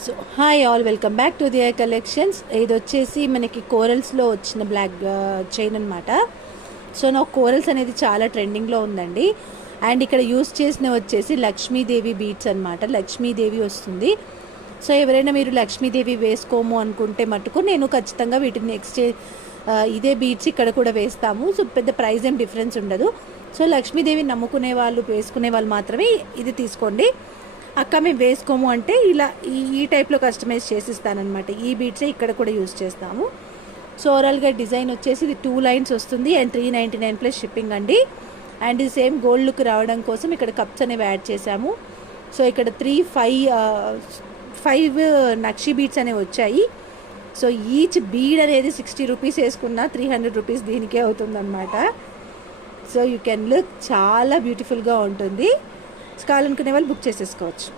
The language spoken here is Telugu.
So hi all, welcome back to dear collections. ఇది వచ్చేసి మనకి కోరల్స్లో వచ్చిన బ్లాక్ చైన్ అనమాట. సో నాకు కోరల్స్ అనేది చాలా ట్రెండింగ్లో ఉందండి. అండ్ ఇక్కడ యూస్ చేసిన వచ్చేసి లక్ష్మీదేవి బీట్స్ అనమాట. లక్ష్మీదేవి వస్తుంది. సో ఎవరైనా మీరు లక్ష్మీదేవి వేసుకోము అనుకుంటే మటుకు నేను ఖచ్చితంగా వీటిని ఇదే బీట్స్ ఇక్కడ కూడా వేస్తాము. సో పెద్ద ప్రైస్ ఏం డిఫరెన్స్ ఉండదు. సో లక్ష్మీదేవి నమ్ముకునే వాళ్ళు, వేసుకునే వాళ్ళు మాత్రమే ఇది తీసుకోండి. అక్క మేము వేసుకోము అంటే ఇలా ఈ టైప్లో కస్టమైజ్ చేసిస్తానమాట. ఈ బీట్సే ఇక్కడ కూడా యూజ్ చేస్తాము. సో ఓవరాల్గా డిజైన్ వచ్చేసి ఇది 2 లైన్స్ వస్తుంది అండ్ 399 ప్లస్ షిప్పింగ్ అండి. అండ్ ఇది సేమ్ గోల్డ్ లుక్ రావడం కోసం ఇక్కడ కప్స్ అనేవి యాడ్ చేసాము. సో ఇక్కడ 5 నక్షి బీట్స్ అనేవి వచ్చాయి. సో ఈచ్ బీడ్ అనేది 60 రూపీస్ వేసుకున్న 300 రూపీస్ దీనికే అవుతుందన్నమాట. సో యూ కెన్ లుక్ చాలా బ్యూటిఫుల్గా ఉంటుంది. కావాలనుకునే వాళ్ళు బుక్ చేసేసుకోవచ్చు.